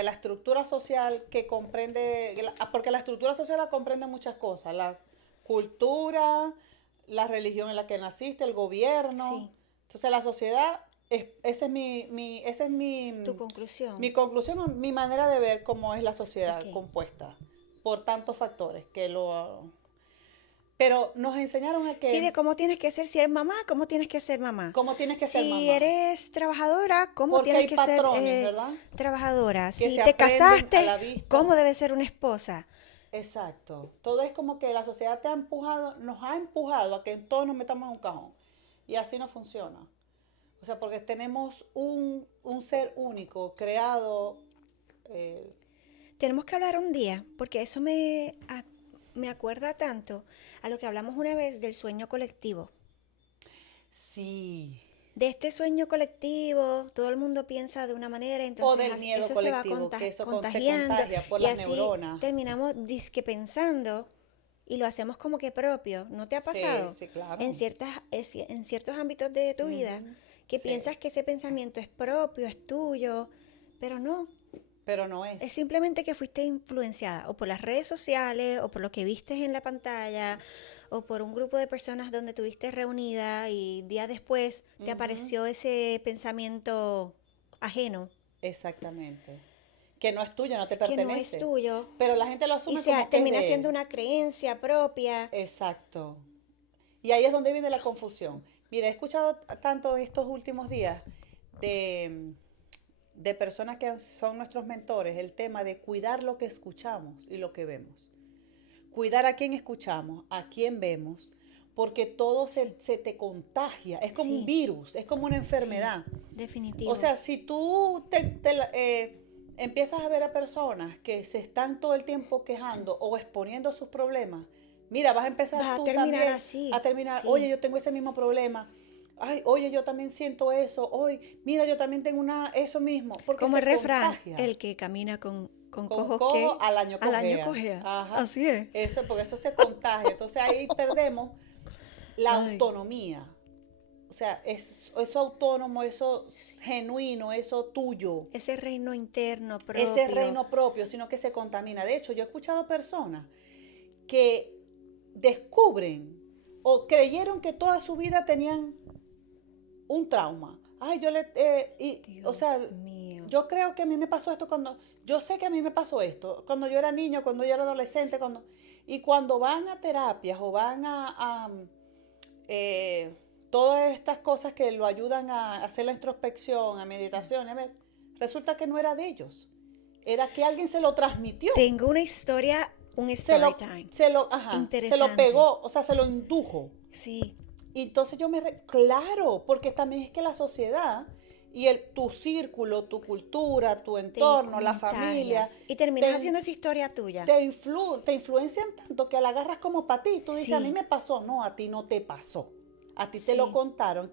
de la estructura social que comprende, porque la estructura social la comprende muchas cosas, la cultura, la religión en la que naciste, el gobierno. Sí, Entonces la sociedad, esa es esa es tu conclusión. mi conclusión, mi manera de ver cómo es la Ok. sociedad compuesta por tantos factores que lo... Pero nos enseñaron a Sí, de que, cómo tienes que ser, si eres mamá, cómo tienes que ser mamá. cómo tienes que ser Si mamá. eres trabajadora, cómo Porque tienes hay que ser patrones, ¿verdad? trabajadora. Que Si se te aprenden a casaste, la vista. cómo debe ser una esposa. Exacto. Todo es como que la sociedad te ha empujado, nos ha empujado a que todos nos metamos en un cajón. Y así no funciona. O sea, porque tenemos un ser único, creado. eh, Tenemos que hablar un día, porque eso me acuerda tanto a lo que hablamos una vez del sueño colectivo. sí. De este sueño colectivo, todo el mundo piensa de una manera, O entonces del miedo eso se va colectivo, que eso se contagiando contagia por y las así neuronas. terminamos disque pensando y lo hacemos como que propio. ¿No te ha Sí, pasado sí, claro. en ciertos ámbitos de tu vida Ujú. que Sí. piensas que ese pensamiento es propio, es tuyo, pero no? Pero no Es es. simplemente que fuiste influenciada o por las redes sociales o por lo que viste en la pantalla o por un grupo de personas donde tuviste reunida y días después te Ujú. apareció ese pensamiento ajeno Exactamente. Que no es tuyo, no te que no es pertenece. tuyo Pero la gente lo y asume como que es termina de siendo él. una creencia propia. Exacto. Y ahí es donde viene la confusión. Mira, he escuchado tanto estos últimos días de, de personas que son nuestros mentores el tema de cuidar lo que escuchamos y lo que vemos. Cuidar a quién escuchamos, a quién vemos, porque todo Sí, se te contagia. Es como un sí, virus, es como una sí, enfermedad. O definitivo. sea, si tú empiezas a ver a personas que se están todo el tiempo quejando o exponiendo sus problemas, mira, vas a empezar Vas a tú terminar también a así, terminar, oye, sí, yo tengo ese mismo problema, ay, oye, yo también siento eso, oye, mira, yo también tengo eso mismo, porque como el se refrán, contagia. el que camina con Con cojos cojo que al año al año cojea. cojea. Ajá. Así es. Eso, porque eso se contagia. Entonces ahí perdemos la Ay, autonomía. O sea, es eso autónomo, eso genuino, eso tuyo, ese reino interno ese propio. reino propio, sino que se contamina. De hecho, yo he escuchado personas que descubren o creyeron que toda su vida tenían un trauma. Ay, o Dios sea, mío. yo creo que a mí me pasó esto yo sé que a mí me pasó esto, cuando yo era niño, cuando yo era adolescente, y cuando van a terapias o van eh, todas estas cosas que lo ayudan a hacer la introspección, a Sí. meditación, a ver, resulta que no era de ellos, era que alguien se lo transmitió, Tengo una historia, un story time. se lo Interesante. pegó, o sea, se lo indujo. Sí, Y entonces claro, porque también es que la sociedad y tu círculo, tu cultura, tu te entorno, la familia, contagias. Y terminas te, haciendo esa historia tuya. te influencian tanto que la agarras como para ti. Tú dices, a mí Sí, me pasó. No, a ti no te pasó. A ti sí. te lo contaron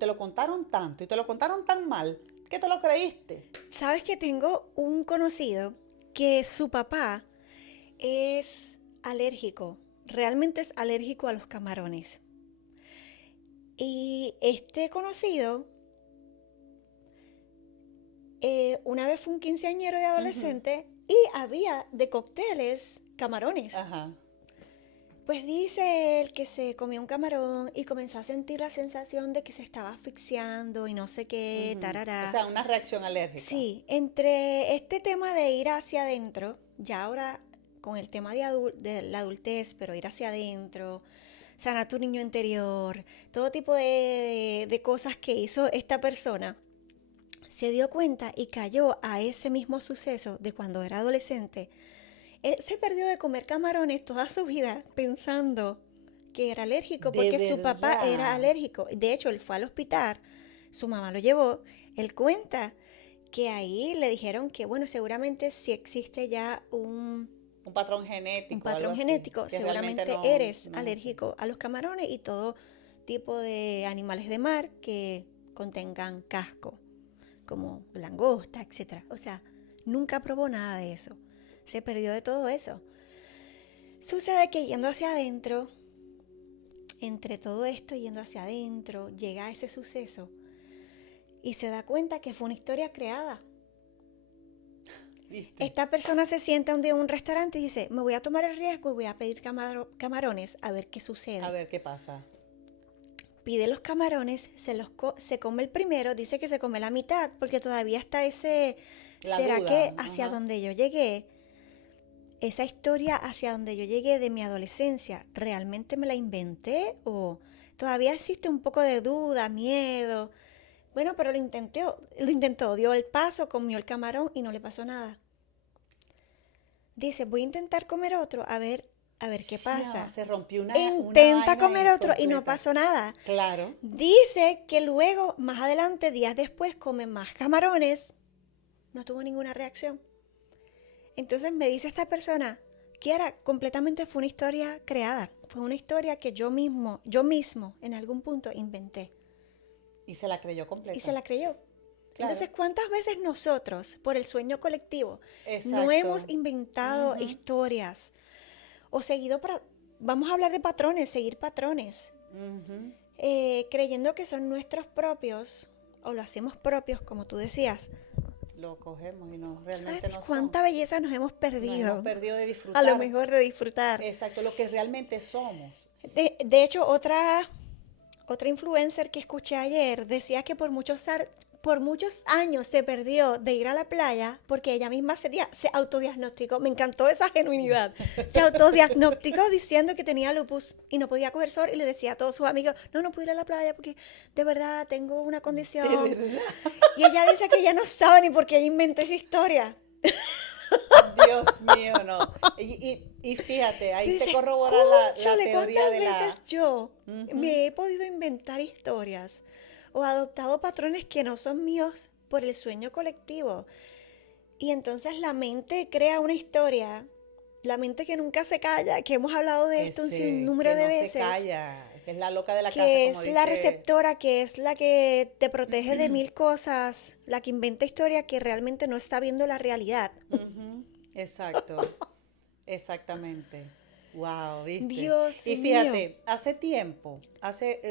tanto y te lo contaron tan mal que te lo creíste. Sabes que tengo un conocido que su papá es alérgico. Realmente es alérgico a los camarones. Y este conocido una vez fue un quinceañero de Ujú. adolescente y había de cócteles camarones. Ajá. Pues dice él que se comió un camarón y comenzó a sentir la sensación de que se estaba asfixiando y no sé qué, Ujú. O tarará. sea, una reacción alérgica. Sí, entre este tema de ir hacia adentro, ya ahora con el tema de la adultez, pero ir hacia adentro, sanar tu niño interior, todo tipo de cosas que hizo esta persona, se dio cuenta y cayó a ese mismo suceso de cuando era adolescente. Él se perdió de comer camarones toda su vida pensando que era alérgico De porque su papá era verdad. alérgico. De hecho, él fue al hospital, su mamá lo llevó, él cuenta que ahí le dijeron que, bueno, seguramente si existe ya Un patrón un genético, algo patrón así, genético, que realmente seguramente eres no es así. alérgico a los camarones y todo tipo de animales de mar que contengan casco, como langosta, etcétera. O sea, nunca probó nada de eso. Se perdió de todo eso. Sucede que yendo hacia adentro, entre todo esto yendo hacia adentro, llega a ese suceso y se da cuenta que fue una historia creada. ¿Viste? Esta persona se sienta un día en un restaurante y dice, me voy a tomar el riesgo y voy a pedir camarones a ver qué sucede. A ver qué pasa. Pide los camarones, se come el primero, dice que se come la mitad, porque todavía está La ¿será duda, que hacia ajá. donde yo llegué, esa historia hacia donde yo llegué de mi adolescencia, realmente me la inventé o todavía existe un poco de duda, miedo? Bueno, pero lo intentó, dio el paso, comió el camarón y no le pasó nada. Dice, voy a intentar comer otro, a ver qué Ya, pasa. se rompió una Intenta vaina comer otro y no completa. pasó nada. Claro. Dice que luego, más adelante, días después, come más camarones. No tuvo ninguna reacción. Entonces me dice esta persona, Kiara, completamente fue una historia creada. Fue una historia que yo mismo, en algún punto inventé. Y se la creyó completa. Y se la creyó. Claro. Entonces, ¿cuántas veces nosotros, por el sueño colectivo, Exacto. no hemos inventado historias o seguido vamos a hablar de patrones, seguir patrones, Ujú. creyendo que son nuestros propios o lo hacemos propios, como tú decías? Lo cogemos y no, realmente ¿Sabes no son. cuánta belleza nos hemos Nos perdido? hemos perdido de disfrutar. A lo mejor de disfrutar. Exacto, lo que realmente somos. De hecho, otra influencer que escuché ayer decía que por muchos años se perdió de ir a la playa porque ella misma se autodiagnosticó. Me encantó esa genuinidad. Se autodiagnosticó diciendo que tenía lupus y no podía coger sol y le decía a todos sus amigos, no puedo ir a la playa porque de verdad tengo una condición. De verdad. Y ella dice que ella no sabe ni por qué ella inventó esa historia. Dios mío, no. Y fíjate, ahí Dice, se corrobora la "Cónchale, teoría ¿cuántas de veces la... yo Ujú. me he podido inventar historias o adoptado patrones que no son míos por el sueño colectivo? Y entonces la mente crea una historia, la mente que nunca se calla, que hemos hablado de esto un Ese sinnúmero que de no veces, se calla, que es la loca de la casa, que como es la dice... receptora, que es la que te protege de mil cosas, la que inventa historia que realmente no está viendo la realidad. Ujú. Exacto, exactamente. Wow, ¿viste? Dios Y mío. fíjate, hace tiempo,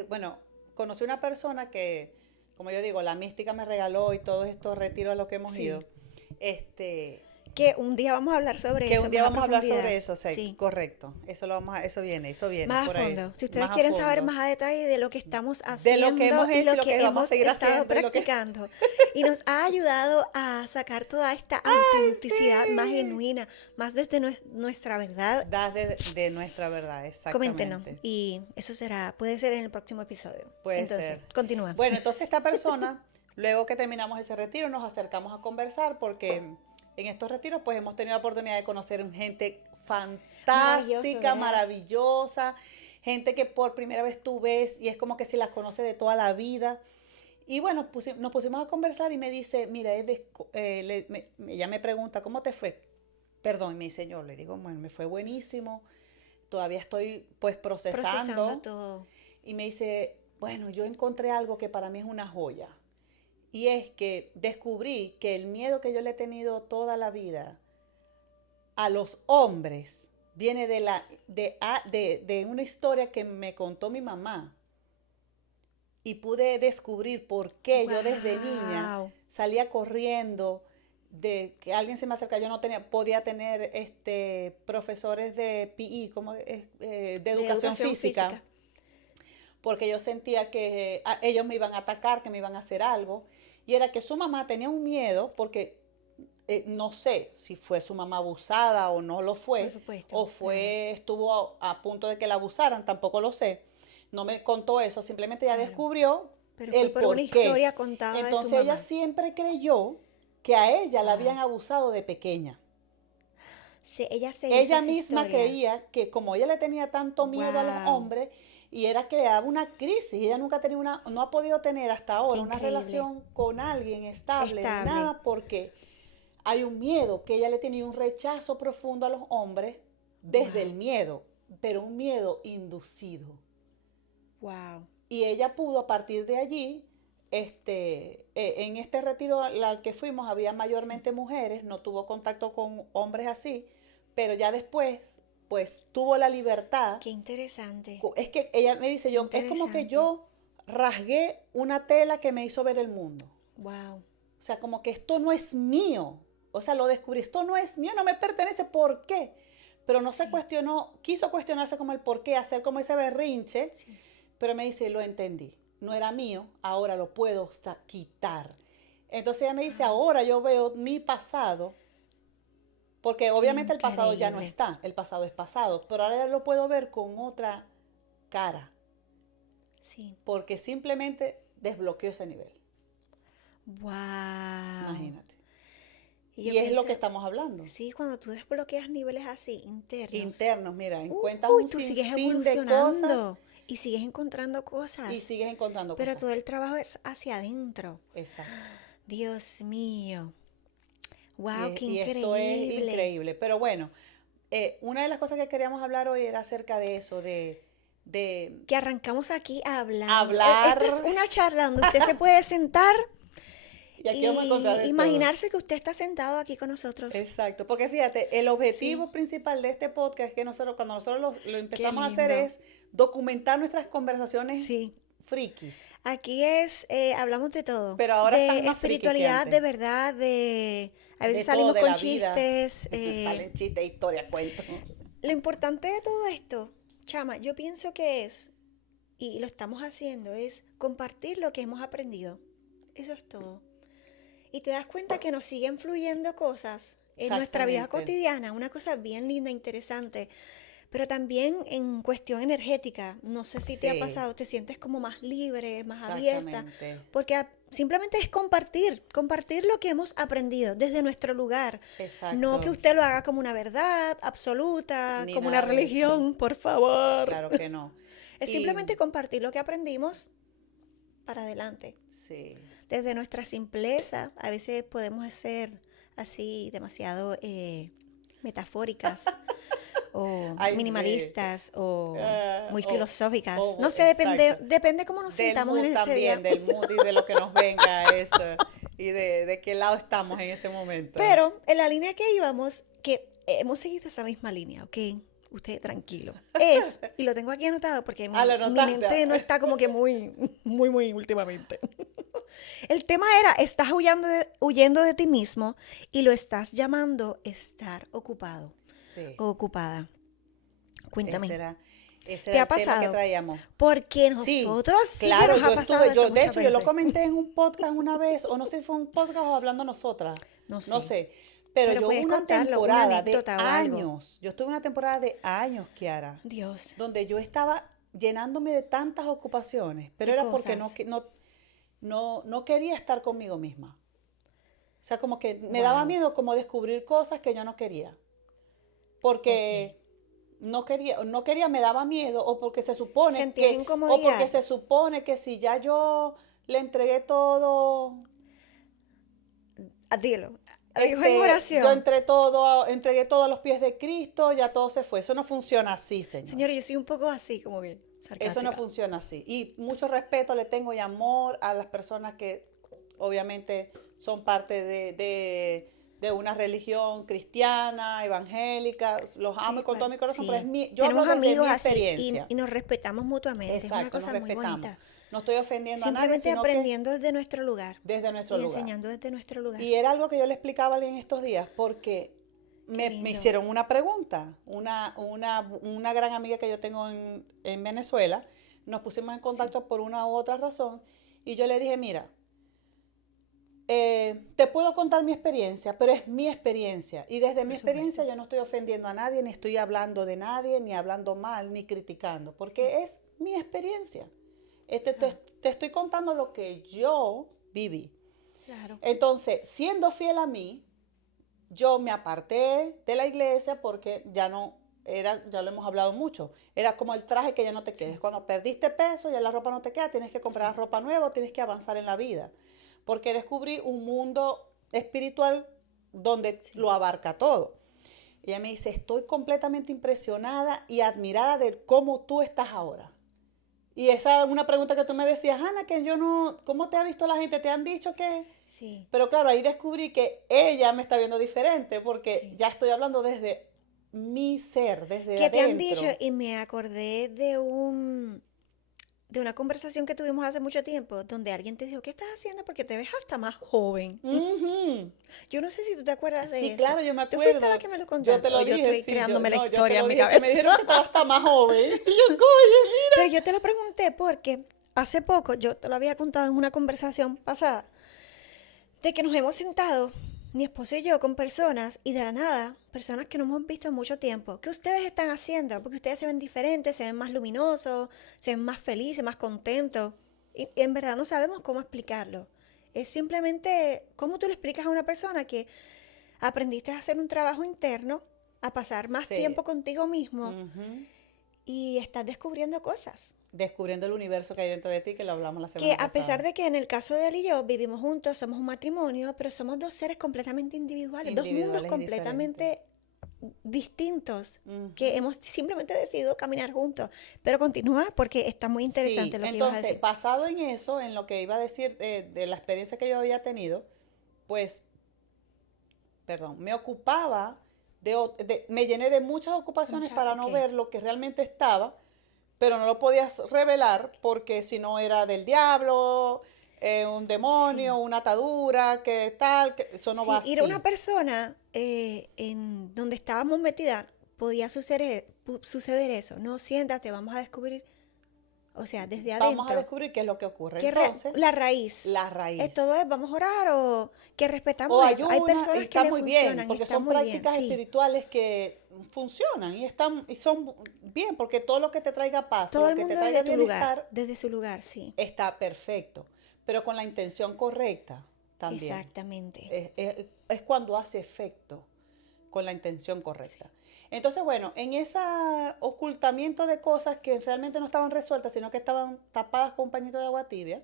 bueno, conocí una persona que, como yo digo, la mística me regaló y todos estos retiros a los que hemos Sí. ido, este, Que un día vamos a hablar sobre que eso. un día más vamos a hablar profundidad. sobre eso, o sea, Sí. correcto, eso viene Más a por ahí, fondo. Si ustedes más a quieren saber fondo. más a detalle de lo que estamos De haciendo lo que hemos y hecho y lo que vamos a hemos seguir estado haciendo y lo que... practicando. Y nos ha ayudado a sacar toda esta autenticidad más sí. genuina, más desde nuestra verdad. Das de nuestra verdad, Coméntenos. exactamente. Y eso puede ser en el próximo episodio. Puede Entonces, ser. continúa. Bueno, entonces esta persona, luego que terminamos ese retiro, nos acercamos a conversar porque en estos retiros pues hemos tenido la oportunidad de conocer gente Maravilloso, fantástica, ¿verdad? maravillosa, gente que por primera vez tú ves y es como que si las conoces de toda la vida. Y bueno, nos pusimos a conversar y me dice, mira, ella me pregunta, ¿cómo te fue? Perdón, y me dice, yo le digo, bueno, me fue buenísimo, todavía estoy pues procesando. todo. Y me dice, bueno, yo encontré algo que para mí es una joya. Y es que descubrí que el miedo que yo le he tenido toda la vida a los hombres viene de una historia que me contó mi mamá. Y pude descubrir por qué yo desde niña Wow. salía corriendo de que alguien se me acerca. Yo no podía tener profesores de PE, de educación física, porque yo sentía que ellos me iban a atacar, que me iban a hacer algo. Y era que su mamá tenía un miedo, porque no sé si fue su mamá abusada o no lo fue, Por supuesto. o estuvo a punto de que la abusaran, tampoco lo sé. No me contó eso, simplemente ella descubrió Pero fue el por por una qué. historia contada de su Entonces mamá. ella siempre creyó que a ella la Wow. habían abusado de pequeña. Ella se hizo Ella esa misma historia. creía que como ella le tenía tanto miedo a los Wow. hombres, y era que le daba una crisis, ella nunca no ha podido tener hasta ahora Qué una increíble. relación con alguien estable, ni Estable. nada, porque hay un miedo que ella le tenía, un rechazo profundo a los hombres desde el miedo, pero un miedo inducido. Wow. Y ella pudo a partir de allí, en este retiro al que fuimos había mayormente mujeres, no tuvo contacto con hombres así, pero ya después pues tuvo la libertad. Qué interesante. Es que ella me dice, es como que yo rasgué una tela que me hizo ver el mundo. Wow. O sea, como que esto no es mío. O sea, lo descubrí, esto no es mío, no me pertenece, ¿por qué? Pero no se Sí. cuestionó, quiso cuestionarse como el por qué, hacer como ese berrinche, Sí. pero me dice, lo entendí, no era mío, ahora lo puedo quitar. Entonces ella me dice, ahora yo veo mi pasado, porque Qué obviamente el pasado ya no increíble. está, el pasado es pasado, pero ahora ya lo puedo ver con otra cara, Sí. porque simplemente desbloqueó ese nivel, Wow. imagínate. Y yo Y es lo pienso, que estamos hablando. sí, cuando tú desbloqueas niveles así, internos, Internos, mira, encuentras uy, un tú sigues sinfín de cosas evolucionando y sigues encontrando y cosas, sigues encontrando pero cosas. todo el trabajo es hacia adentro. Exacto. Dios mío. Y, Wow, qué y esto es increíble. increíble. Pero bueno, una de las cosas que queríamos hablar hoy era acerca de eso, de Que arrancamos aquí hablando. hablar. Esto es una charla donde usted se puede sentar Y aquí vamos a encontrar y de todo. imaginarse que usted está sentado aquí con nosotros. Exacto, porque fíjate, el Sí, objetivo principal de este podcast es que nosotros, cuando nosotros lo qué empezamos a hacer, lindo. es documentar nuestras conversaciones Sí. frikis, Aquí es, hablamos de todo, pero ahora están de más frikis que espiritualidad, de antes. verdad, a De veces todo, salimos de con la vida. chistes. Salen chistes, historias, cuentos. Lo importante de todo esto, chama, yo pienso que es, y lo estamos haciendo, es compartir lo que hemos aprendido. Eso es todo. Y te das cuenta que nos siguen fluyendo cosas en nuestra vida Exactamente. cotidiana, una cosa bien linda, interesante. Pero también en cuestión energética, no sé si te ha Sí, pasado, te sientes como más libre, más abierta, exactamente. porque simplemente es compartir lo que hemos aprendido desde nuestro lugar. No que Exacto. usted lo haga como una verdad absoluta, Ni como una nada de eso. religión, por favor. Claro que no. Es Y simplemente compartir lo que aprendimos para adelante. sí. Desde nuestra simpleza, a veces podemos ser así demasiado metafóricas o Ay, sí. minimalistas o muy O, filosóficas. No sé, depende, exacto. depende cómo nos Del sintamos en mood ese día. también, del mood y de lo que nos venga eso. Y de qué lado estamos en ese momento. Pero en la línea que íbamos, que hemos seguido esa misma línea, ¿ok? Usted tranquilo. Y lo tengo aquí anotado porque Ah, lo mi notaste. mente no está como que muy últimamente. El tema era, estás huyendo de ti mismo y lo estás llamando estar ocupado Sí. o ocupada. Cuéntame, Ese ¿te era ha el tema que pasado? traíamos. Porque Sí, nosotros sí que claro, nos ha pasado eso de muchas hecho, yo lo veces. comenté en un podcast una vez, o no sé si fue un podcast o hablando nosotras, No no sé. sé, pero Pero yo hubo puedes una contarlo, una temporada de anécdota o algo. años, yo estuve una temporada de años, Kiara, Dios, donde yo estaba llenándome de tantas ocupaciones, pero ¿qué era porque cosas? no quería estar conmigo misma. O sea, como que me daba Wow, miedo como descubrir cosas que yo no quería, ok. porque no quería, me daba miedo, o porque se supone ¿Sentías que, o porque incomodidad? se supone que si ya yo le entregué todo, Dilo, dijo en yo oración. entregué todo a los pies de Cristo, ya todo se fue. Eso no funciona así, Señor. Señora, yo soy un poco así, como que Eso no sarcástica. funciona así. Y mucho respeto le tengo y amor a las personas que obviamente son parte de una religión cristiana, evangélica. Los amo y con todo Bueno, mi corazón, pero sí. yo hablo Tenemos desde mi amigos así experiencia. y nos respetamos mutuamente. Es una Exacto, nos cosa muy respetamos. bonita. No estoy ofendiendo a nadie, Simplemente sino que aprendiendo desde nuestro lugar desde nuestro y lugar. enseñando desde nuestro lugar. Y era algo que yo le explicaba a alguien estos días porque Qué me lindo. hicieron una pregunta. Una gran amiga que yo tengo en Venezuela, nos pusimos en contacto por una u otra razón y yo le dije, mira, te puedo contar mi experiencia, pero es mi experiencia. Y desde mi Por supuesto. experiencia yo no estoy ofendiendo a nadie, ni estoy hablando de nadie, ni hablando mal, ni criticando, porque es mi experiencia. Te estoy contando lo que yo viví. Claro. Entonces, siendo fiel a mí, yo me aparté de la iglesia porque ya no era, ya lo hemos hablado mucho, era como el traje que ya no te quedes. Sí. Cuando perdiste peso, ya la ropa no te queda, tienes que comprar ropa nueva, tienes que avanzar en la vida. Porque descubrí un mundo espiritual donde Sí. lo abarca todo. Ella me dice, estoy completamente impresionada y admirada de cómo tú estás ahora. Y esa es una pregunta que tú me decías, Ana, que yo no, ¿cómo te ha visto la gente? ¿Te han dicho que? Sí. Pero claro, ahí descubrí que ella me está viendo diferente porque Sí. ya estoy hablando desde mi ser, desde ¿Qué te han adentro. dicho? Y me acordé de de una conversación que tuvimos hace mucho tiempo, donde alguien te dijo, ¿qué estás haciendo? Porque te ves hasta más joven. Ujú. Yo no sé si tú te acuerdas de Sí, eso. claro, yo me ¿Tú fuiste acuerdo. la que me lo Yo contaste? te lo O yo dije, estoy sí, creándome la no, yo te historia lo en mi dije que me cabeza. dijeron que estaba hasta más joven. Y yo, oye, Pero yo te lo pregunté porque hace poco, yo te lo había contado en una conversación pasada, de que nos hemos sentado, mi esposo y yo, con personas y de la nada, personas que no hemos visto en mucho tiempo. ¿Qué ustedes están haciendo? Porque ustedes se ven diferentes, se ven más luminosos, se ven más felices, más contentos. Y en verdad no sabemos cómo explicarlo. Es simplemente cómo tú le explicas a una persona que aprendiste a hacer un trabajo interno, a pasar más sí. tiempo contigo mismo Ujú. y estás descubriendo cosas. Descubriendo el universo que hay dentro de ti, que lo hablamos la Que semana a pesar pasada. de que en el caso de él y yo vivimos juntos, somos un matrimonio, pero somos dos seres completamente individuales, dos mundos Individuales y diferentes. completamente distintos que Ujú. hemos simplemente decidido caminar juntos. Pero continúa porque está muy interesante Sí, lo que ibas a entonces, decir. basado en eso, en lo que iba a decir de la experiencia que yo había tenido, pues, perdón, me ocupaba me llené de muchas ocupaciones Mucha, para ok. no ver lo que realmente estaba, pero no lo podías revelar porque si no era del diablo, un demonio, Sí. una atadura, que tal, que eso no va Sí, ir a una así. persona en donde estábamos metidas, podía suceder eso. No, siéntate, vamos a descubrir, o sea, desde Vamos a adentro. descubrir qué es lo que ocurre. Que Entonces, la raíz. la raíz. Todo es, vamos a orar o que O respetamos eso. Hay ayuna, personas que está le muy bien, funcionan y porque están son muy bien, prácticas sí. espirituales que funcionan y son bien, porque todo lo que te traiga paz o Todo lo el que te mundo traiga desde tu lugar, bienestar desde su lugar, sí. está perfecto, pero con la intención correcta también. Exactamente. Es cuando hace efecto con la intención Sí. correcta. Entonces, bueno, en ese ocultamiento de cosas que realmente no estaban resueltas, sino que estaban tapadas con un pañito de agua tibia,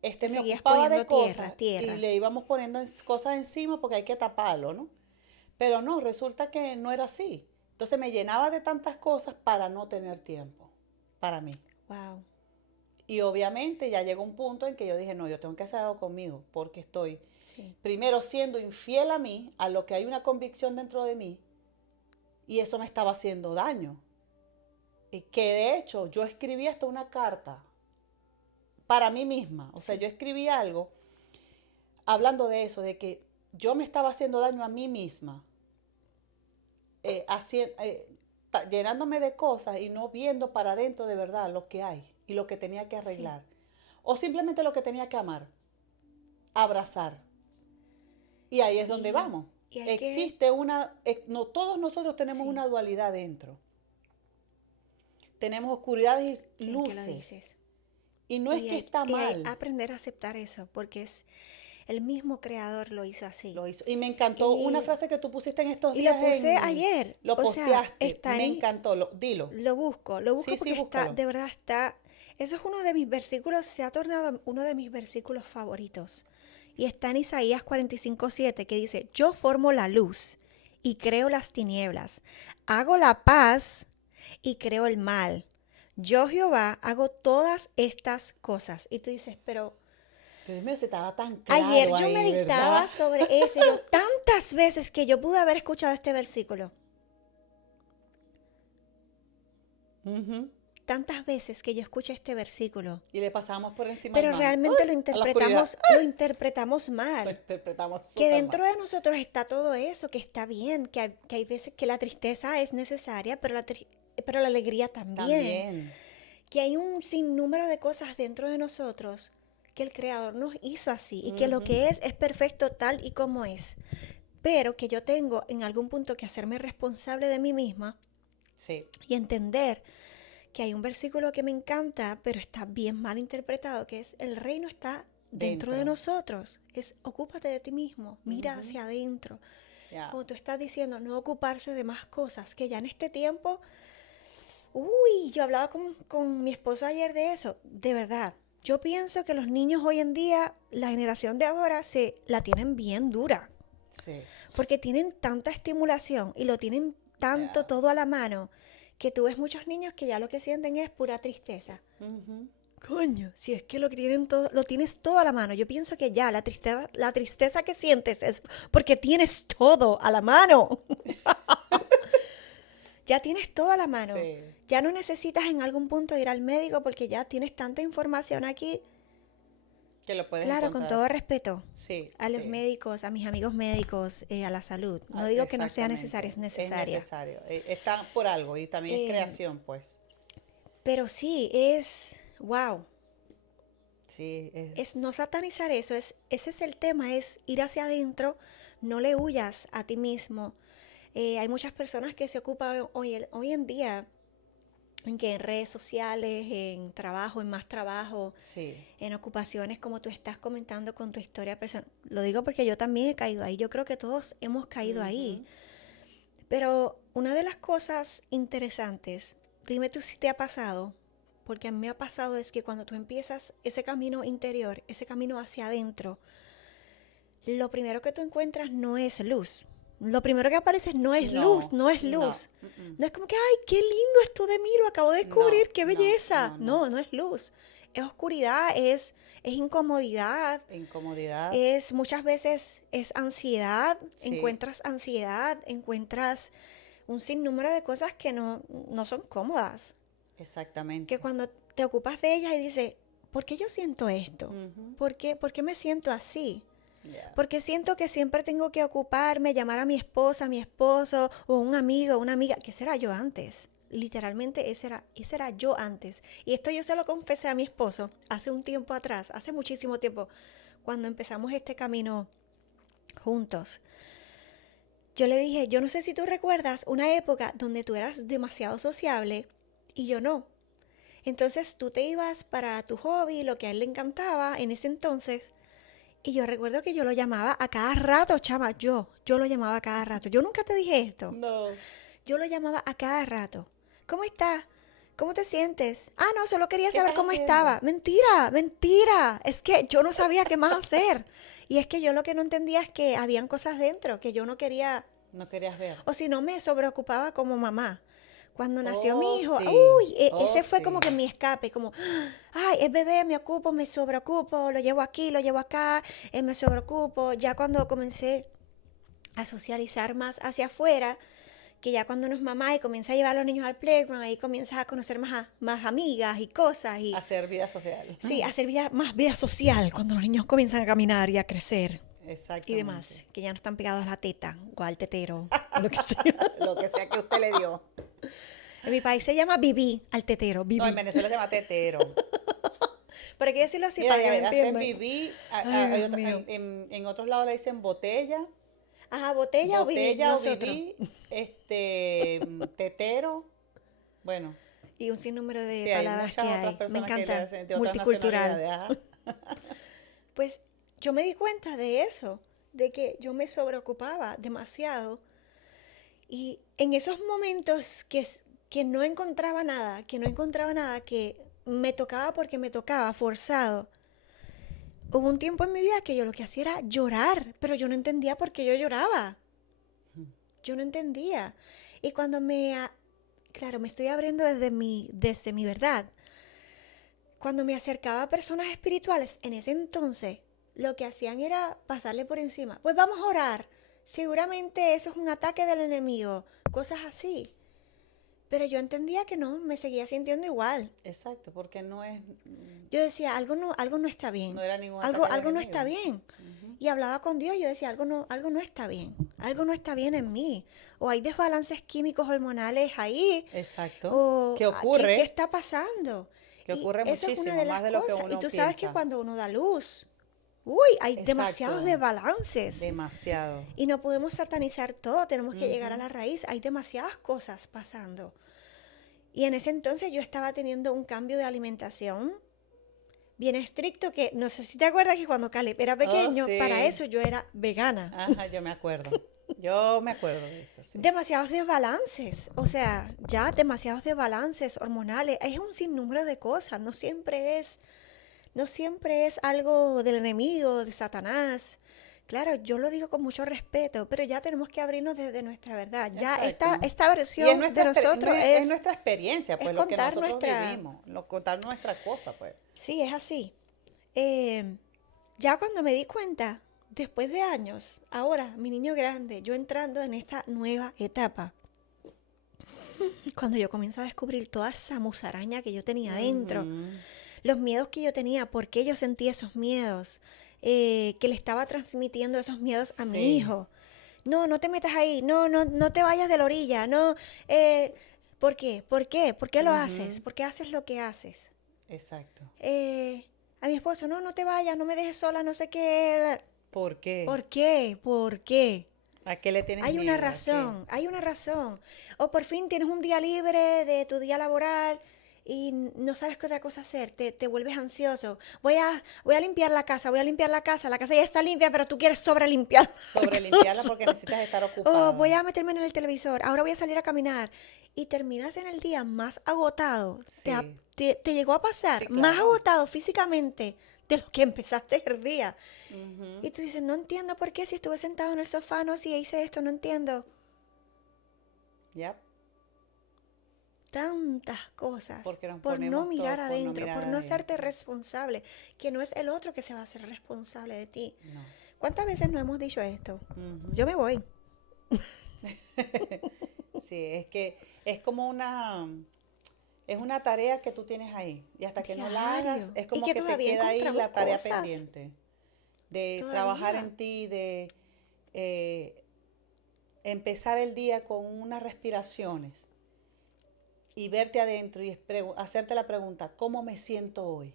Le me seguías ocupaba poniendo de tierra, cosas y tierra. le íbamos poniendo cosas encima porque hay que taparlo, ¿no? Pero no, resulta que no era así. Entonces me llenaba de tantas cosas para no tener tiempo para mí. Wow. Y obviamente ya llegó un punto en que yo dije, no, yo tengo que hacer algo conmigo porque estoy Sí. primero siendo infiel a mí, a lo que hay una convicción dentro de mí, y eso me estaba haciendo daño. Y que de hecho yo escribí hasta una carta para mí misma. O sea, Sí. yo escribí algo hablando de eso, de que yo me estaba haciendo daño a mí misma, llenándome de cosas y no viendo para adentro de verdad lo que hay y lo que tenía que Sí. arreglar. O simplemente lo que tenía que amar, abrazar. Y ahí es donde Y, vamos. y hay que, Existe no, todos nosotros tenemos sí, una dualidad dentro. Tenemos oscuridades y bien que lo luces. dices. Y no es que está Y hay mal, aprender a aceptar eso, porque es el mismo creador lo hizo así. lo hizo. Y me encantó una Y, frase que tú pusiste en estos y lo días puse ayer. lo O sea, posteaste. Me encantó, dilo. lo busco Sí, sí, porque está, búscalo. de verdad está, eso es uno de mis versículos, se ha tornado uno de mis versículos favoritos. Y está en Isaías 45:7 que dice, yo formo la luz y creo las tinieblas, hago la paz y creo el mal. Yo Jehová hago todas estas cosas. Y tú dices, pero Dios mío, se estaba tan ayer claro yo ahí, ¿verdad? meditaba sobre eso, y yo tantas veces que yo pude haber escuchado este versículo. Ujú. Tantas veces que yo escuché este versículo, Y le pasamos por encima al pero mal. realmente A la oscuridad. lo interpretamos Lo mal. interpretamos Que súper mal. dentro de nosotros está todo eso, que está bien, que hay veces que la tristeza es necesaria, pero pero la alegría también. También. Que hay un sinnúmero de cosas dentro de nosotros que el Creador nos hizo así y que lo Ujú. que es perfecto tal y como es. Pero que yo tengo en algún punto que hacerme responsable de mí misma Sí, y entender que hay un versículo que me encanta, pero está bien mal interpretado, que es el reino está dentro de dentro. nosotros. Es ocúpate de ti mismo, mira Ujú. hacia adentro. Ya. Como tú estás diciendo, no ocuparse de más cosas, que ya en este tiempo, uy, yo hablaba con mi esposo ayer de eso, de verdad. Yo pienso que los niños hoy en día, la generación de ahora, se la tienen bien dura, Sí. porque tienen tanta estimulación y lo tienen tanto Ya. todo a la mano, que tú ves muchos niños que ya lo que sienten es pura tristeza. Ujú. Coño, si es que lo que tienen todo, lo tienes todo a la mano. Yo pienso que ya la tristeza que sientes es porque tienes todo a la mano. ya tienes todo a la mano. Sí. Ya no necesitas en algún punto ir al médico porque ya tienes tanta información aquí. Que lo puedes Claro, con encontrar. todo respeto Sí, a los sí. médicos, a mis amigos médicos, a la salud. No Ah, digo que no sea necesaria, es exactamente. Es necesaria. necesario. Está por algo y también es Eh, creación, pues. Pero sí, es, wow, Sí, es no satanizar eso, ese es el tema, es ir hacia adentro, no le huyas a ti mismo. Hay muchas personas que se ocupan hoy en día en que en redes sociales, en trabajo, en más trabajo, sí. en ocupaciones como tú estás comentando con tu historia personal. Lo digo porque yo también he caído ahí, yo creo que todos hemos caído ahí. Ujú. Pero una de las cosas interesantes, dime tú si te ha pasado, porque a mí me ha pasado es que cuando tú empiezas ese camino interior, ese camino hacia adentro, lo primero que tú encuentras no es luz. Lo primero que aparece no es luz, No, no es no. luz. No es como que, ay, qué lindo esto de mí, lo acabo de descubrir, No, qué no, belleza. no, no. No, no es luz. Es oscuridad, es incomodidad, Incomodidad. es muchas veces es ansiedad. Sí, Encuentras un sinnúmero de cosas que no son cómodas. exactamente. Que cuando te ocupas de ellas y dices, ¿por qué yo siento esto? Ujú. ¿Por qué me siento así? Ya. Porque siento que siempre tengo que ocuparme, llamar a mi esposa, a mi esposo, o un amigo, una amiga, que ese era yo antes. Literalmente ese era yo antes. Y esto yo se lo confesé a mi esposo hace un tiempo atrás, hace muchísimo tiempo, cuando empezamos este camino juntos. Yo le dije, yo no sé si tú recuerdas una época donde tú eras demasiado sociable y yo no. Entonces tú te ibas para tu hobby, lo que a él le encantaba en ese entonces. Y yo recuerdo que yo lo llamaba a cada rato, chama, yo lo llamaba a cada rato. Yo nunca te dije esto. No. Yo lo llamaba a cada rato. ¿Cómo estás? ¿Cómo te sientes? Ah, no, solo quería ¿Qué saber estás cómo haciendo? estaba. Mentira, mentira. Es que yo no sabía qué más hacer. Y es que yo lo que no entendía es que habían cosas dentro que yo no quería, No querías ver. o si no me sobreocupaba como mamá. Cuando nació mi Oh, hijo, sí. uy, Oh, ese fue como sí. que mi escape, como, ay, es bebé, me ocupo, me sobreocupo, lo llevo aquí, lo llevo acá, me sobreocupo. Ya cuando comencé a socializar más hacia afuera, que ya cuando uno es mamá y comienza a llevar a los niños al playground, ahí comienzas a conocer más amigas y cosas, y Hacer vida social. sí, hacer más vida social cuando los niños comienzan a caminar y a crecer y Exactamente. demás, que ya no están pegados a la teta o al tetero, o lo que sea. Lo que sea que usted le dio. En mi país se llama bibí al tetero, No, en bibí. Venezuela se llama tetero. Pero hay que decirlo así Mira, para que me hacen entiendan. vivir, Ay, hay Dios mío. en otros lados le dicen botella, Ajá, botella o bibí, botella o nosotros. vivir, tetero. Bueno, Y un sinnúmero de sí, hay palabras que muchas otras hay. Me personas que le encanta. hacen de otras Multicultural. nacionalidades. Ajá. Pues yo me di cuenta de eso, de que yo me sobreocupaba demasiado. Y en esos momentos que no encontraba nada, que me tocaba porque me tocaba, forzado. Hubo un tiempo en mi vida que yo lo que hacía era llorar, pero yo no entendía por qué yo lloraba. Yo no entendía. Y cuando claro, me estoy abriendo desde mi verdad. Cuando me acercaba a personas espirituales, en ese entonces, lo que hacían era pasarle por encima. Pues vamos a orar. Seguramente eso es un ataque del enemigo. Cosas así. Pero yo entendía que no, me seguía sintiendo igual. Exacto, porque no es, Yo decía, algo no está bien. no era ningún Algo, ataque del algo no enemigo. está bien. Ujú. Y hablaba con Dios y yo decía, algo no está bien. Algo no está bien en mí. O hay desbalances químicos hormonales ahí. Exacto. O ¿Qué ocurre? ¿qué está pasando? Que Y ocurre eso es una de muchísimo, las más de lo que cosas. Y uno tú sabes que piensa. cuando uno da luz, uy, hay demasiados Exacto. desbalances. Demasiado. Y no podemos satanizar todo, tenemos que llegar a Ujú. la raíz. Hay demasiadas cosas pasando. Y en ese entonces yo estaba teniendo un cambio de alimentación bien estricto, que no sé si te acuerdas que cuando Caleb era Oh, pequeño, para sí. eso yo era vegana. Ajá, yo me acuerdo. Yo me acuerdo de eso, sí. Demasiados desbalances, o sea, ya demasiados desbalances hormonales. Es un sinnúmero de cosas, no siempre es algo del enemigo, de Satanás. Claro, yo lo digo con mucho respeto, pero ya tenemos que abrirnos desde nuestra verdad. Ya Exacto. esta Y es versión nuestra, de nosotros es nuestra experiencia, pues, es lo que contar nosotros nuestra... vivimos, contar nuestra cosa, pues. Sí, es así. Ya cuando me di cuenta, después de años, ahora, mi niño grande, yo entrando en esta nueva etapa, Cuando yo comienzo a descubrir toda esa musaraña que yo tenía adentro, Ujú. los miedos que yo tenía, por qué yo sentía esos miedos, que le estaba transmitiendo esos miedos a mi Sí, hijo. No, no te metas ahí, no, no, no te vayas de la orilla, no. eh, ¿Por qué? ¿Por qué? ¿Por qué lo haces? ujú, ¿Por qué haces lo que haces? exacto. A mi esposo, no, no te vayas, no me dejes sola, no sé qué. ¿Por qué? ¿Por qué? ¿Por qué? ¿A qué le tienes Hay una miedo? ¿A qué? razón, hay una razón. O por fin tienes un día libre de tu día laboral y no sabes qué otra cosa hacer, te vuelves ansioso. Voy a limpiar la casa ya está limpia, pero tú quieres sobre limpiar la Sobre limpiarla casa. porque necesitas estar O voy ocupada. a meterme en el televisor, ahora voy a salir a caminar. Y terminas en el día más agotado. Sí, Te llegó a sí, pasar más claro. agotado físicamente de lo que empezaste el día. Ujú. Y tú dices, no entiendo por qué si estuve sentado en el sofá, no, si hice esto, no entiendo. Ya, Tantas cosas porque nos por no ponemos mirar todo por no adentro, mirar por no hacerte adentro. responsable, que no es el otro que se va a hacer responsable de ti. No. ¿Cuántas veces no hemos dicho esto? Ujú. Yo me voy. Sí, es que es como es una tarea que tú tienes ahí y hasta que no la hagas Diario. es Y como que que te todavía queda ahí encontramos la tarea cosas. pendiente de trabajar Todavía. en ti, de eh, empezar el día con unas respiraciones y verte adentro y hacerte la pregunta, ¿cómo me siento hoy?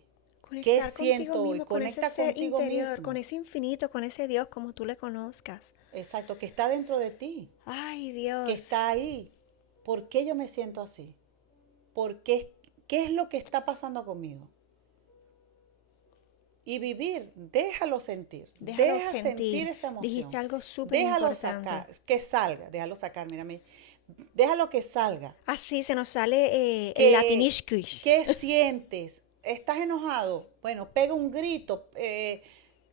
¿Qué Conectar contigo siento hoy? mismo, con ese Conecta ser contigo interior, mismo. con ese infinito, con ese Dios como tú le conozcas. Exacto, que está dentro de ti, Ay, que Dios. está ahí. ¿Por qué yo me siento así? ¿Por qué? ¿Qué es lo que está pasando conmigo? Y vivir, déjalo sentir, Déjalo deja sentir sentir. esa Dijiste emoción, algo súper déjalo importante. sacar, que salga, déjalo sacar, mírame, déjalo que salga, Así se nos sale el que, latinishkish. ¿qué sientes? ¿Estás enojado? Bueno, pega un grito,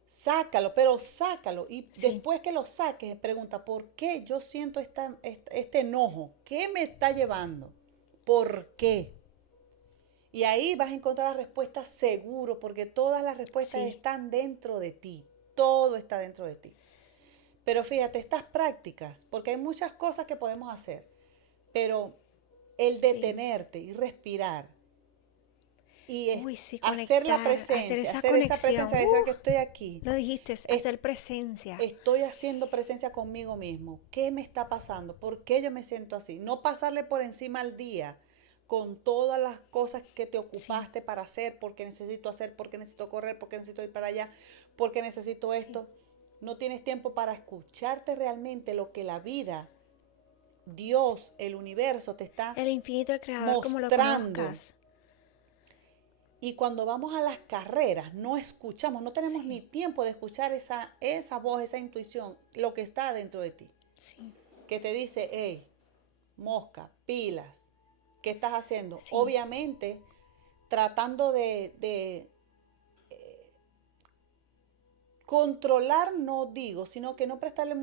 sácalo, pero sácalo. Y Sí, después que lo saques, pregunta, ¿por qué yo siento este enojo? ¿Qué me está llevando? ¿Por qué? Y ahí vas a encontrar la respuesta seguro, porque todas las respuestas sí, están dentro de ti. Todo está dentro de ti. Pero fíjate, estas prácticas, porque hay muchas cosas que podemos hacer, pero el sí. detenerte y respirar y Uy, sí, hacer la conectar, hacer presencia, esa hacer esa conexión. presencia de saber que estoy aquí, Lo dijiste, es- hacer presencia. estoy haciendo presencia conmigo mismo. ¿Qué me está pasando? ¿Por qué yo me siento así? No pasarle por encima al día con todas las cosas que te Sí, ocupaste para hacer, porque necesito correr, porque necesito ir para allá, porque necesito sí. esto. No tienes tiempo para escucharte realmente lo que la vida, Dios, el universo te está El infinito, el creador, como lo mostrando. conozcas. Y cuando vamos a las carreras, no escuchamos, no tenemos ni Sí, tiempo de escuchar esa voz, esa intuición, lo que está dentro de ti, sí, que te dice, hey, mosca, pilas, ¿qué estás haciendo? sí. Obviamente, tratando de controlar, no digo, sino que no prestarle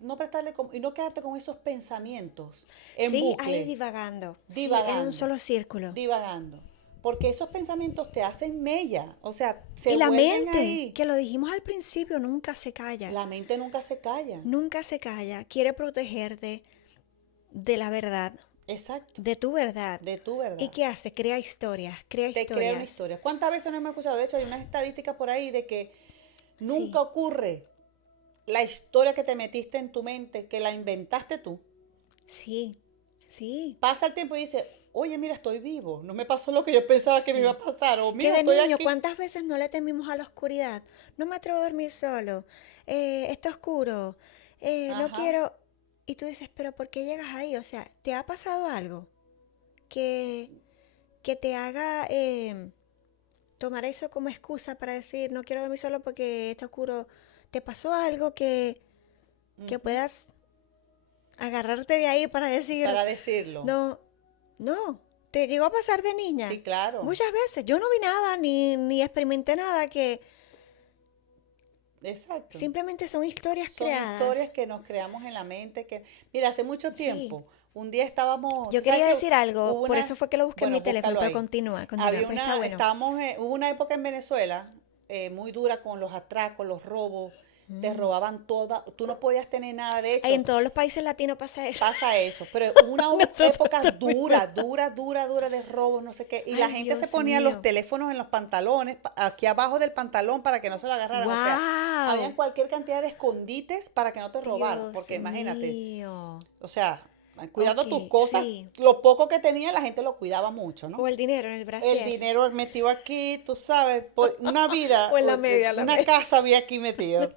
no prestarle, y no quedarte con esos pensamientos en Sí, ahí bucle, divagando. Sí, en un divagando, solo círculo. divagando. Porque esos pensamientos te hacen mella, o sea, se Y la vuelven mente, ahí. que lo dijimos al principio, nunca se calla. La mente nunca se calla. Nunca se calla. Quiere protegerte de la verdad, Exacto, de tu verdad. de tu ¿Y verdad. qué hace? Crea historias, crea Te crea una historias. historia. ¿Cuántas veces no hemos escuchado? De hecho, hay unas estadísticas por ahí de que nunca Sí, ocurre la historia que te metiste en tu mente, que la inventaste tú. sí, sí, Pasa el tiempo y dices, oye, mira, estoy vivo. No me pasó lo que yo pensaba que me iba sí. a pasar. O Que mira, de estoy niño, aquí. ¿cuántas veces no le temimos a la oscuridad? No me atrevo a dormir solo. Está oscuro. No Ajá. quiero. Y tú dices, pero ¿por qué llegas ahí? O sea, ¿te ha pasado algo que, que te haga tomar eso como excusa para decir, no quiero dormir solo porque está oscuro? ¿Te pasó algo que Ujú. puedas agarrarte de ahí para decir, Para decirlo. no, no, te llegó a pasar de niña? Sí, claro. Muchas veces. Yo no vi nada, ni experimenté nada, que Exacto. simplemente son historias Son historias creadas. que nos creamos en la mente que, mira, hace mucho Sí. tiempo, un día estábamos, Yo tú sabes quería que decir algo, hubo por eso una, fue que lo busqué en bueno, mi teléfono, búscalo pero ahí. continúa, continúa, Había pues está una, bueno. estábamos, hubo una época en Venezuela muy dura con los atracos, los robos, te robaban toda, tú no podías tener nada de hecho. En todos los países latinos pasa eso. Pasa eso, pero una época dura de robos, no sé qué, y la Ay, gente se Dios ponía mío. los teléfonos en los pantalones, aquí abajo del pantalón para que no se lo agarraran, o sea, ¡Guau! habían cualquier cantidad de escondites para que no te robaran, Dios porque imagínate, mío. o sea, cuidando Ok, tus cosas, sí. lo poco que tenía la gente lo cuidaba mucho, ¿no? O el dinero en el El brasier. dinero metido aquí, tú sabes, una vida, O en la media, la una media. casa había aquí metido.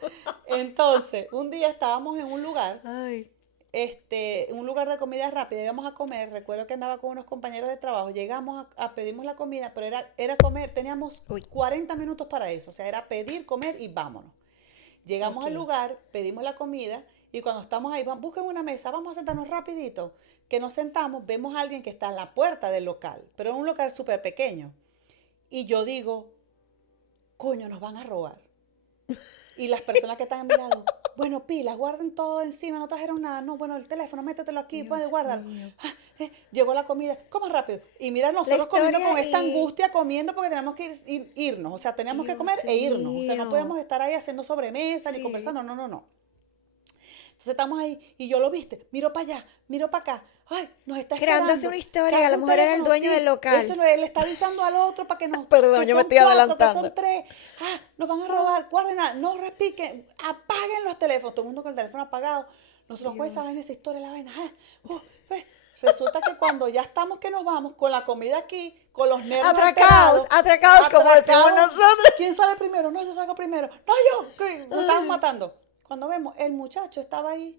Entonces, un día estábamos en un lugar, Ay. un lugar de comida rápida, íbamos a comer, recuerdo que andaba con unos compañeros de trabajo, llegamos pedimos la comida, pero era comer, teníamos Uy. 40 minutos para eso, o sea, era pedir, comer y vámonos. Llegamos al Ok. lugar, pedimos la comida y cuando estamos ahí, busquen una mesa, vamos a sentarnos rapidito. Que nos sentamos, vemos a alguien que está en la puerta del local, pero es un local súper pequeño. Y yo digo, coño, nos van a robar. Y las personas que están a mi lado, bueno, pilas, guarden todo encima, no trajeron nada. No, bueno, el teléfono, métetelo aquí, Dios pues, guárdalo. mío. Llegó la comida, coma rápido. Y mira, nosotros comiendo historia con esta y- angustia, comiendo porque tenemos que irnos. O sea, teníamos que Dios comer e irnos. O sea, no mío. podemos estar ahí haciendo sobremesa ni Sí. conversando. No, no, no. Entonces estamos ahí y yo lo viste, miro para allá, miro para acá. Ay, nos está Creándose esperando. una historia, Carga a lo un mejor era el teléfono, dueño sí, del local. Eso le está avisando al otro para que nos. Perdón, que yo me son estoy 4, adelantando. que son 3. Ah, nos van a robar, guarden nada, no repiquen, apaguen los teléfonos. Todo el mundo con el teléfono apagado. Nosotros con esa Dios. vaina, esa historia, la vaina. Pues, resulta que cuando ya estamos que nos vamos, con la comida aquí, con los nervios Atracados, alterados, atracados, como decimos atracados. nosotros. ¿Quién sale primero? No, yo salgo primero. No, yo, que nos estaban matando. Cuando vemos, el muchacho estaba ahí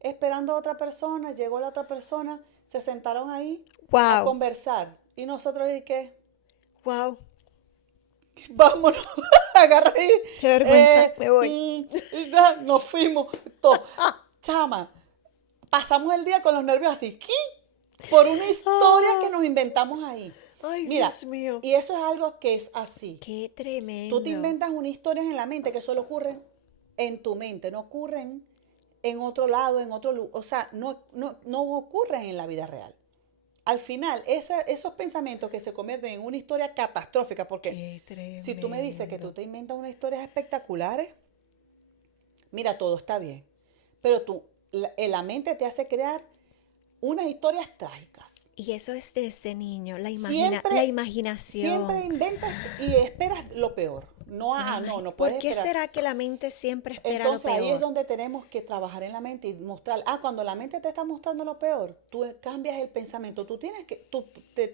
esperando a otra persona, llegó la otra persona, se sentaron ahí a Wow. conversar. Y nosotros, ¿y qué? Wow. Vámonos, agarra ahí. Qué vergüenza, me voy. Ya, nos fuimos. Todo. Chama, pasamos el día con los nervios así. ¿Qué? Por una historia que nos inventamos ahí. Ay, Mira, Dios mío. y eso es algo que es así. Qué tremendo. Tú te inventas una historia en la mente que solo ocurren en tu mente, no ocurren en otro lado, en otro lugar. O sea, no ocurren en la vida real. Al final, esos pensamientos que se convierten en una historia catastrófica, porque Qué tremendo. si tú me dices que tú te inventas unas historias espectaculares, mira, todo está bien. Pero la mente te hace crear unas historias trágicas. Y eso es desde niño, la Siempre imaginación. inventas y esperas lo peor. No, no puedes ¿Por qué esperar. será que la mente siempre espera Entonces lo ahí es peor? donde tenemos que trabajar en la mente y mostrar, cuando la mente te está mostrando lo peor, tú cambias el pensamiento,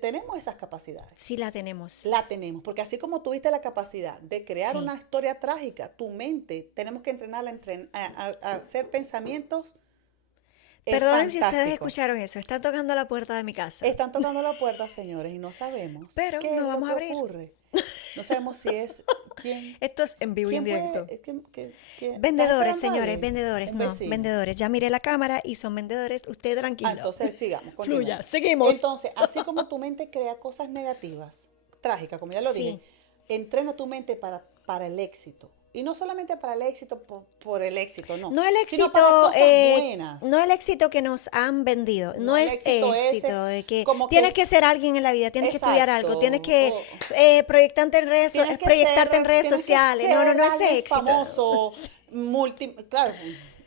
tenemos esas capacidades. Sí la tenemos. La tenemos, porque así como tuviste la capacidad de crear Sí. una historia trágica, tu mente, tenemos que entrenarla a hacer pensamientos Perdonen si ustedes fantásticos. escucharon eso. Está tocando la puerta de mi casa. Están tocando la puerta, señores, y no sabemos Pero qué no es lo vamos a que abrir. ocurre. No sabemos si es quién. Esto es en vivo y en ¿Quién directo. ¿Estás Vendedores, esperando a señores, alguien? vendedores, Un no, vecino. vendedores. Ya miré la cámara y son vendedores. Usted tranquilo. Entonces sigamos. Fluya, continuemos. seguimos. Entonces, así como tu mente crea cosas negativas, trágicas, como ya lo Sí. dije, entrena tu mente para el éxito. Y no solamente para el éxito por el éxito, no. No el sino para éxito, cosas buenas. no el éxito que nos han vendido, no No el es éxito éxito ese, de que como que tienes es- que ser alguien en la vida, tienes que estudiar algo, Exacto, tienes que o- proyectarte en redes, Tienes que proyectarte ser- en redes tienes que sociales. No, no, ser no es alguien éxito. famoso, claro,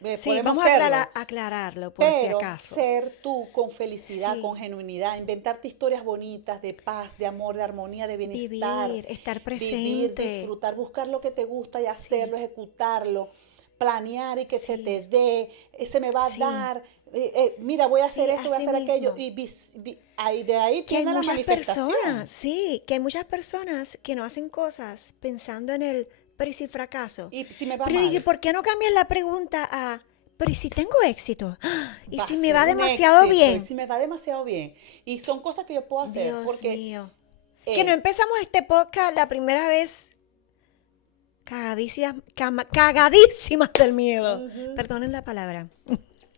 Sí, podemos vamos a serlo. aclararlo por si Pero acaso. ser tú con felicidad, Sí. con genuinidad, inventarte historias bonitas de paz, de amor, de armonía, de bienestar. Vivir, estar Vivir, presente. disfrutar, buscar lo que te gusta y hacerlo, ejecutarlo, planear y que se Sí. te dé, se me va a Sí. dar. Mira, voy a hacer Sí, esto, voy a así hacer aquello. mismo. Y de ahí Que hay viene la muchas manifestación. personas, sí, que hay muchas personas que no hacen cosas pensando en el pero y si fracaso. Y si me va Pero dije, mal. ¿por qué no cambias la pregunta a pero y si tengo éxito? ¡Ah! ¿Y Va si a me ser va un demasiado éxito, bien? Y si me va demasiado bien. Y son cosas que yo puedo hacer. Dios porque mío. eh, Que no empezamos este podcast la primera vez cagadísimas del miedo. Ujú. Perdonen la palabra.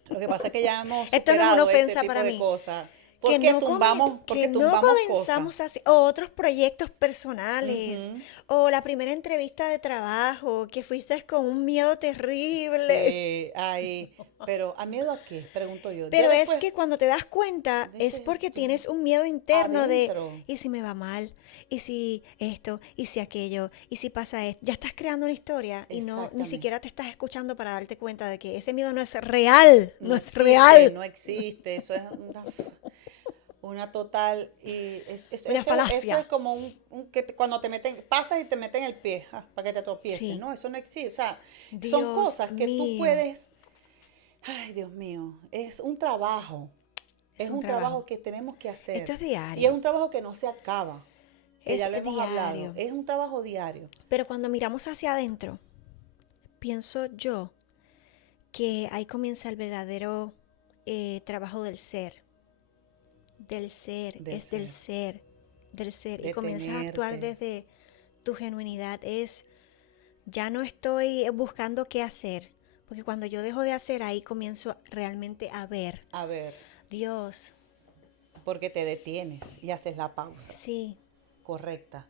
Lo que pasa es que ya hemos Esto no es una superado ese ofensa tipo para de mí. cosas. Porque que no tumbamos cosas. comenzamos así, o otros proyectos personales, Ujú. o la primera entrevista de trabajo, que fuiste con un miedo terrible. Sí, ahí. Pero ¿a miedo a qué? Pregunto yo. Ya Pero es después que cuando te das cuenta es dices porque tú, tienes un miedo interno de, adentro. ¿y si me va mal? ¿Y si esto? ¿Y si aquello? ¿Y si pasa esto? Ya estás creando una historia y no, ni Exactamente. siquiera te estás escuchando para darte cuenta de que ese miedo no es real, no No es existe, real. no existe. Eso es una total. Una Eso es falacia. como cuando te meten, pasas y te meten el pie para que te tropieces. Sí, No, eso no existe. O sea, son Dios cosas que tú mío, puedes. Ay, Dios mío, es un trabajo. Es es un un trabajo. trabajo que tenemos que Esto hacer. es Y es diario, un trabajo que no se acaba, que es ya lo hemos hablado. diario. Es un trabajo diario. Pero cuando miramos hacia adentro, pienso yo que ahí comienza el verdadero trabajo del ser, Del es del ser, ser, del ser. Y comienzas a actuar detenerte. desde tu genuinidad. Es, ya no estoy buscando qué hacer, porque cuando yo dejo de hacer, ahí comienzo realmente a ver, A ver, Dios, porque te detienes y haces la pausa sí. correcta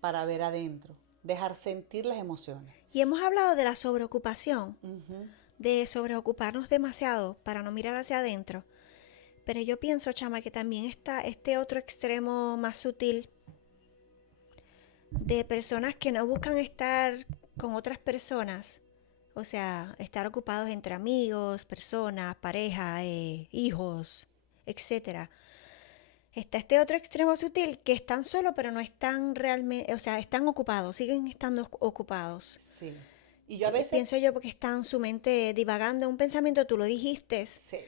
para ver adentro, dejar sentir las emociones. Y hemos hablado de la sobreocupación, Ujú. de sobreocuparnos demasiado para no mirar hacia adentro. Pero yo pienso, chama, que también está este otro extremo más sutil de personas que no buscan estar con otras personas, o sea, estar ocupados entre amigos, personas, pareja, hijos, etcétera. Está este otro extremo sutil que están solos pero no están realmente, o sea, están ocupados, siguen estando ocupados. Sí. Y yo a veces, Pienso yo porque están su mente divagando un pensamiento, tú lo dijiste, sí,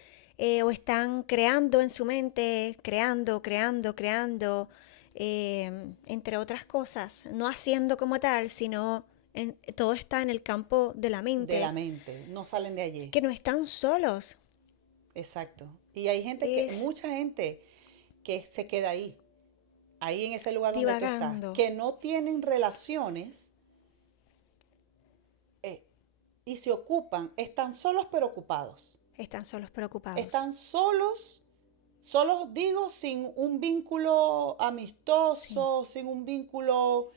o están creando en su mente, creando, entre otras cosas, no haciendo como tal, sino todo está en el campo de la de la mente, mente, no salen de allí. que no están solos, Exacto. Y hay gente es mucha gente que se queda ahí en ese lugar donde tú estás, divagando, que no tienen relaciones eh, y se ocupan, están solos pero ocupados. están solos preocupados. Están solos digo, sin un vínculo Sí. amistoso, sin un vínculo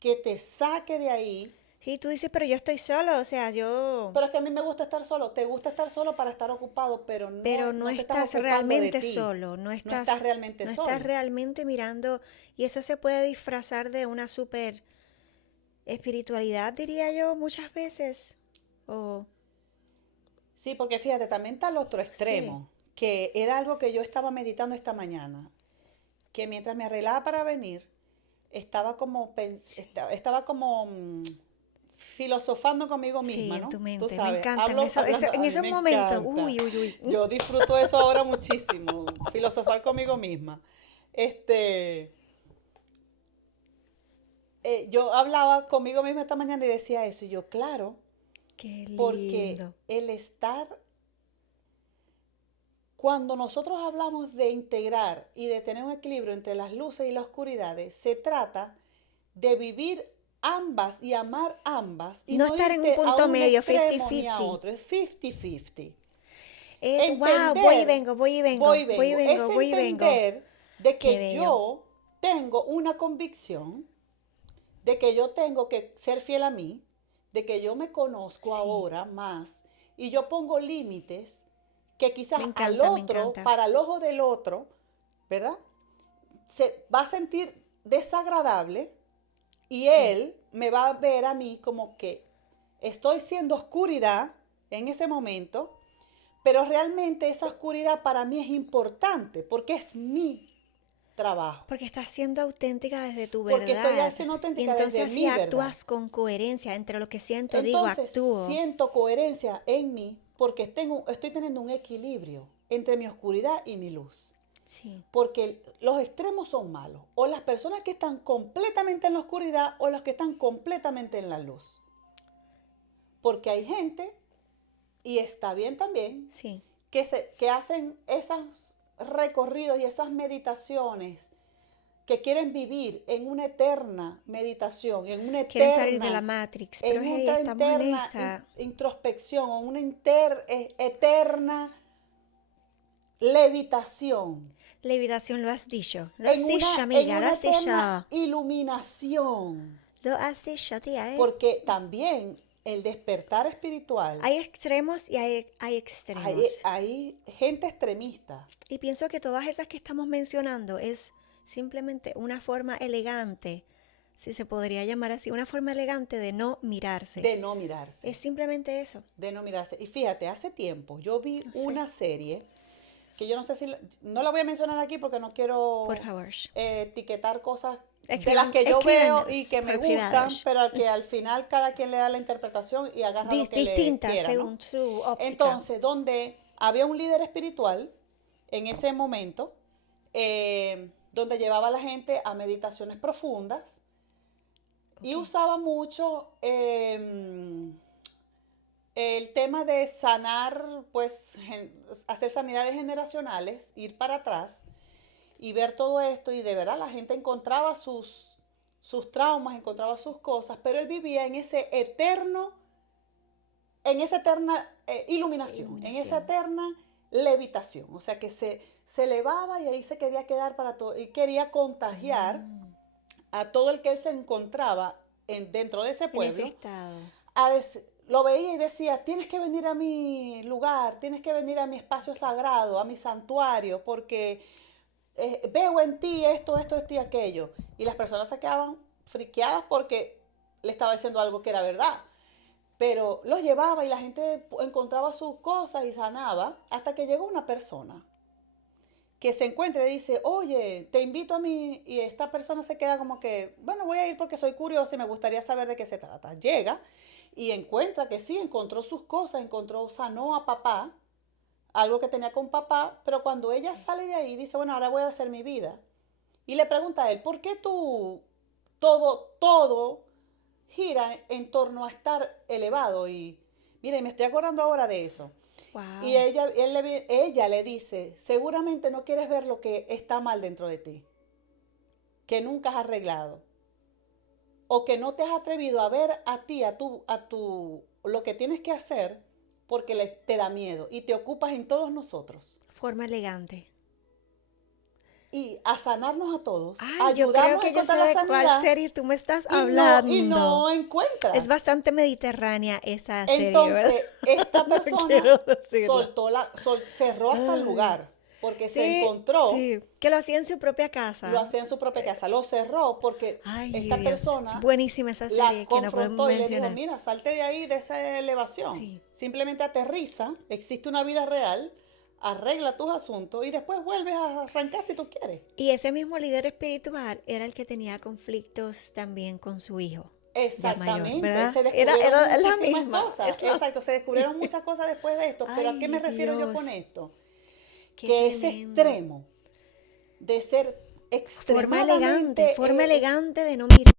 que te saque de ahí. Sí, tú dices, pero yo estoy solo, o sea, yo, Pero es que a mí me gusta estar solo. Te gusta estar solo para estar ocupado, pero pero no no te estás estás ocupando de realmente ti. solo, No estás realmente no estás solo. realmente mirando, y eso se puede disfrazar de una super espiritualidad, diría yo, muchas veces. O, Sí, porque fíjate, también está el otro sí, extremo, que era algo que yo estaba meditando esta mañana, que mientras me arreglaba para venir, estaba como filosofando conmigo sí, misma, en ¿no? tu Tú mente. Me sabes, encantan a en mí esos me momentos. encanta. Uy, uy, uy. Yo disfruto eso ahora muchísimo, filosofar conmigo misma. Este, yo hablaba conmigo misma esta mañana y decía eso, y yo, claro, Qué porque lindo. el estar, cuando nosotros hablamos de integrar y de tener un equilibrio entre las luces y las oscuridades, se trata de vivir ambas y amar ambas y No no estar en un irte a punto un medio, extremo ni a 50-50. otro, es 50-50. Es, wow, voy y Entender, vengo, voy y voy vengo, y voy y vengo, es vengo, voy y vengo. entender de Qué que bello. yo tengo una convicción, de que yo tengo que ser fiel a mí, de que yo me conozco Sí, ahora más y yo pongo límites que quizás me al encanta, me otro, encanta. para el ojo del otro, ¿verdad? Se va a sentir desagradable y Sí. él me va a ver a mí como que estoy siendo oscuridad en ese momento, pero realmente esa oscuridad para mí es importante porque es mi trabajo, Porque estás siendo auténtica desde tu porque estoy verdad. siendo Y auténtica entonces desde así mi verdad. actúas con coherencia entre lo que siento, digo, Entonces actúo. siento coherencia en mí porque estoy teniendo un equilibrio entre mi oscuridad y mi luz. Sí. Porque los extremos son malos. O las personas que están completamente en la oscuridad o las que están completamente en la luz. Porque hay gente, y está bien también, Sí. que hacen esos recorridos y esas meditaciones, que quieren vivir en una eterna meditación, Quieren salir de la Matrix, pero en hey, una estamos en interna esta. introspección, o una eterna levitación, Levitación, lo has dicho. Lo has en dicho, en amiga, lo una has dicho. eterna iluminación. Lo has dicho, tía, ¿eh? Porque también el despertar espiritual, Hay extremos y hay extremos. hay gente extremista. Y pienso que todas esas que estamos mencionando es simplemente una forma elegante, si se podría llamar así, una forma elegante de no mirarse. De no mirarse. Es simplemente eso. De no mirarse. Y fíjate, hace tiempo yo vi No sé. una serie que yo no sé si, no la voy a mencionar aquí porque no quiero Por favor. etiquetar cosas de Escriban- las que yo veo y escríbanos que me por gustan, privados. pero que al final cada quien le da la interpretación y agarra lo que Distinta le quiera, ¿no? según su óptica. Entonces, donde había un líder espiritual en ese momento, donde llevaba a la gente a meditaciones profundas y Ok. usaba mucho el tema de sanar, pues hacer sanidades generacionales, ir para atrás y ver todo esto, y de verdad la gente encontraba sus traumas, encontraba sus cosas, pero él vivía en ese eterno, en esa eterna iluminación, en esa eterna levitación. O sea que se elevaba y ahí se quería quedar para todo, y quería contagiar a todo el que él se encontraba dentro de ese En ese pueblo. estado. Lo veía y decía, tienes que venir a mi lugar, tienes que venir a mi espacio sagrado, a mi santuario, porque veo en ti esto y aquello. Y las personas se quedaban friqueadas porque le estaba diciendo algo que era verdad. Pero los llevaba y la gente encontraba sus cosas y sanaba, hasta que llegó una persona que se encuentra y dice, oye, te invito a mí, y esta persona se queda como que, bueno, voy a ir porque soy curiosa y me gustaría saber de qué se trata. Llega y encuentra que sí, encontró sus cosas, sanó a papá, algo que tenía con papá, pero cuando ella sale de ahí, dice, bueno, ahora voy a hacer mi vida. Y le pregunta a él, ¿por qué tú todo gira en torno a estar elevado? Y miren, me estoy acordando ahora de eso. Wow. Y ella le dice, seguramente no quieres ver lo que está mal dentro de ti, que nunca has arreglado, o que no te has atrevido a ver a ti, lo que tienes que hacer, porque te da miedo y te ocupas en todos nosotros. Forma elegante. Y a sanarnos a todos, Ay, yo creo ayudarnos que a yo sé encontrar la de sanidad, cuál serie tú me estás y hablando. no encuentras. Es bastante mediterránea esa serie, ¿verdad? Entonces, esta No persona quiero decirlo. cerró hasta el Ay. lugar, porque se Sí, encontró, sí, que lo hacía en su propia casa. lo hacía en su propia casa, lo cerró porque Ay, esta Dios, persona buenísima esa la serie que no podemos confrontó y le dijo, mencionar. mira, salte de ahí, de esa elevación. Sí. Simplemente aterriza, existe una vida real, arregla tus asuntos y después vuelves a arrancar si tú quieres. Y ese mismo líder espiritual era el que tenía conflictos también con su hijo. Exactamente, ¿verdad? se descubrieron Era la muchísimas misma. cosas. Exacto, se descubrieron muchas cosas después de esto. Pero ¿a qué me Ay, refiero yo Dios. con esto? Qué Que ese tremendo. extremo de ser extremadamente Forma elegante de no mirar.